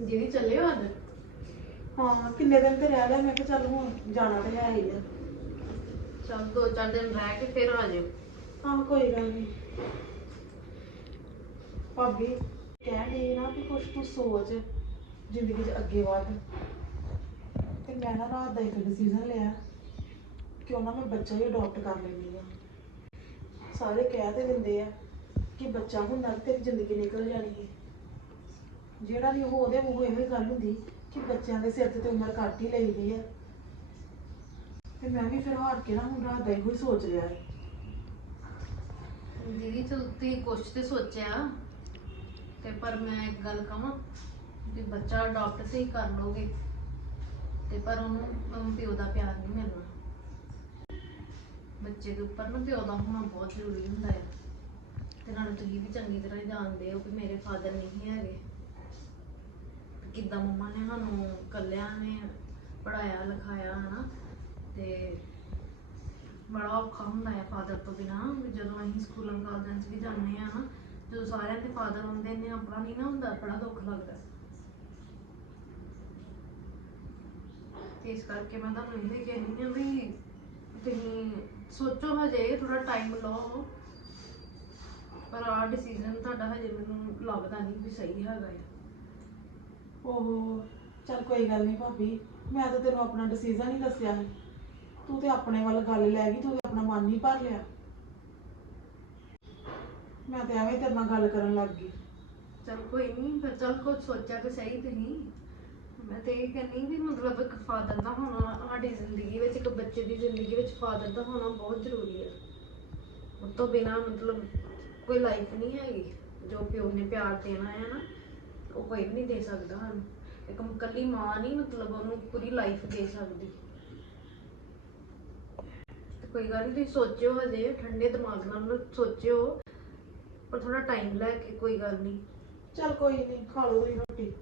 ਦੀਦੀ ਚੱਲੇ ਹੋ ਅੱਜ? ਹਾਂ ਕਿੰਨੇ ਦਿਨ ਤੇ ਰਹਿ ਲਿਆ? ਮੈਂ ਕਿਹਾ ਚੱਲ ਹੁਣ ਜਾਣਾ ਤੇ ਹੈ ਹੀ ਆ। ਚਲ ਦੋ ਚਾਰ ਦਿਨ ਰਹਿ ਕੇ ਫਿਰ ਆ ਜਾਇਓ ਹਾਂ ਕੋਈ ਗੱਲ ਨਹੀਂ ਭਾਬੀ ਕਹਿ ਰਹੀ ਨਾ ਕਿ ਕੁਛ ਤੂੰ ਸੋਚ ਜ਼ਿੰਦਗੀ 'ਚ ਅੱਗੇ ਵਧ। ਤੇ ਮੈਂ ਨਾ ਰਾਤ ਦਾ ਇੱਕ ਡਿਸੀਜਨ ਲਿਆ ਕਿ ਉਹਨਾਂ ਮੈਂ ਬੱਚਾ ਹੀ ਅਡਾਪਟ ਕਰ ਲੈਂਦੀ ਆ। ਸਾਰੇ ਕਹਿ ਤੇ ਦਿੰਦੇ ਆ ਕਿ ਬੱਚਾ ਹੁੰਦਾ ਤੇ ਤੇਰੀ ਜ਼ਿੰਦਗੀ ਨਿਕਲ ਜਾਣੀ ਹੈ ਜਿਹੜਾ ਵੀ ਉਹ ਉਹਦੇ ਮੂੰਹੋਂ ਇਹੋ ਹੀ ਗੱਲ ਹੁੰਦੀ ਕਿ ਬੱਚਿਆਂ ਦੇ ਸਿਰ ਤੇ ਤੇ ਉਮਰ ਕੱਟ ਹੀ ਲਈਦੀ ਆ। ਤੇ ਮੈਂ ਵੀ ਫਿਰ ਹਾਰ ਕੇ ਨਾ ਹੁਣ ਰਾਤ ਦਾ ਇਹੋ ਹੀ ਸੋਚ ਲਿਆ ਹੈ ਦੀਦੀ, ਚਲ ਤੁਸੀਂ ਕੁਛ ਤੇ ਸੋਚਿਆ। ਤੇ ਪਰ ਮੈਂ ਇੱਕ ਗੱਲ ਕਹਾਂ ਕਿ ਬੱਚਾ ਅਡਾਪਟ ਤੇ ਹੀ ਕਰ ਲੋਗੇ ਤੇ ਪਰ ਉਹਨੂੰ ਉਹਨੂੰ ਪਿਓ ਦਾ ਪਿਆਰ ਨਹੀਂ ਮਿਲਣਾ। ਬੱਚੇ ਦੇ ਉੱਪਰ ਨਾ ਪਿਓ ਦਾ ਹੋਣਾ ਬਹੁਤ ਜ਼ਰੂਰੀ ਹੁੰਦਾ ਹੈ ਤੇ ਨਾਲ ਤੁਸੀਂ ਵੀ ਚੰਗੀ ਤਰ੍ਹਾਂ ਹੀ ਜਾਣਦੇ ਹੋ ਕਿ ਮੇਰੇ ਫਾਦਰ ਨਹੀਂ ਹੈਗੇ। ਕਿੱਦਾਂ ਮੰਮਾ ਨੇ ਸਾਨੂੰ ਕੱਲਿਆਂ ਨੇ ਪੜਾਇਆ ਲਿਖਾਇਆ, ਹਨਾ? ਤੇ ਬੜਾ ਔਖਾ ਹੁੰਦਾ ਹੈ ਫਾਦਰ ਤੋਂ ਬਿਨਾ। ਜਦੋਂ ਅਸੀਂ ਸਕੂਲਾਂ, ਕਾਲਜਾਂ 'ਚ ਵੀ ਜਾਂਦੇ ਆ ਨਾ, ਜਦੋਂ ਸਾਰਿਆਂ ਦੇ ਫਾਦਰ ਹੁੰਦੇ ਨੇ, ਆਪਣਾ ਨਹੀਂ ਨਾ ਹੁੰਦਾ, ਬੜਾ ਦੁੱਖ ਲੱਗਦਾ। ਤੇ ਇਸ ਕਰਕੇ ਮੈਂ ਤੁਹਾਨੂੰ ਇਹ ਕਹਿੰਦੀ ਹਾਂ ਵੀ ਤੁਸੀਂ ਸੋਚੋ ਹਜੇ ਥੋੜਾ ਟਾਈਮ ਲਓ। ਪਰ ਆ ਡਿਸੀਜਨ ਤੁਹਾਡਾ ਹਜੇ ਮੈਨੂੰ ਲੱਗਦਾ ਨਹੀਂ ਵੀ ਸਹੀ ਹੈਗਾ ਹੈ ਓਹੋ, ਚੱਲ ਕੋਈ ਗੱਲ ਨਹੀਂ ਭਾਬੀ, ਮੈਂ ਤਾਂ ਤੈਨੂੰ ਆਪਣਾ ਡਿਸੀਜਨ ਹੀ ਦੱਸਿਆ ਸੀ। ਤੂੰ ਤੇ ਆਪਣੇ ਵੱਲ ਗੱਲ ਲੈ ਗਈ, ਤੂੰ ਤੇ ਆਪਣਾ ਮਨ ਨਹੀਂ ਭਰ ਲਿਆ। ਮੈਂ ਤੇ ਐਵੇਂ ਤੇਰੇ ਨਾਲ ਗੱਲ ਕਰਨ ਲੱਗ ਗਈ। ਚਲ ਕੋਈ ਨਹੀਂ ਫਿਰ ਚਲ ਕੁਝ ਸੋਚਿਆ ਤੇ ਸਹੀ ਤੁਸੀਂ। ਮੈਂ ਤੇ ਇਹ ਕਹਿੰਦੀ ਵੀ ਮਤਲਬ ਇੱਕ ਫਾਦਰ ਦਾ ਹੋਣਾ, ਸਾਡੀ ਜ਼ਿੰਦਗੀ ਵਿੱਚ, ਇੱਕ ਬੱਚੇ ਦੀ ਜ਼ਿੰਦਗੀ ਵਿੱਚ ਫਾਦਰ ਦਾ ਹੋਣਾ ਬਹੁਤ ਜ਼ਰੂਰੀ ਹੈ ਉਸ ਤੋਂ ਬਿਨਾ ਮਤਲਬ ਕੋਈ ਲਾਈਫ ਨਹੀਂ ਹੈਗੀ, ਜੋ ਪਿਓ ਨੇ ਪਿਆਰ ਦੇਣਾ ਹੈ ਨਾ। ਉਹ ਕੋਈ ਵੀ ਨਹੀਂ ਦੇ ਸਕਦਾ ਸਾਨੂੰ। ਇੱਕ ਇਕੱਲੀ ਮਾਂ ਨਹੀਂ ਮਤਲਬ ਉਹਨੂੰ ਪੂਰੀ ਲਾਈਫ ਦੇ ਸਕਦੀ। ਤੇ ਕੋਈ ਗੱਲ ਨਹੀਂ ਤੁਸੀਂ ਸੋਚਿਓ ਹਜੇ, ਠੰਡੇ ਦਿਮਾਗ ਨਾਲ ਸੋਚਿਓ। ਪਰ ਥੋੜਾ ਟਾਈਮ ਲੈ ਕੇ, ਕੋਈ ਗੱਲ ਨਹੀਂ ਚੱਲ ਕੋਈ ਨਹੀਂ ਖਾ ਲਓ ਤੁਸੀਂ ਰੋਟੀ।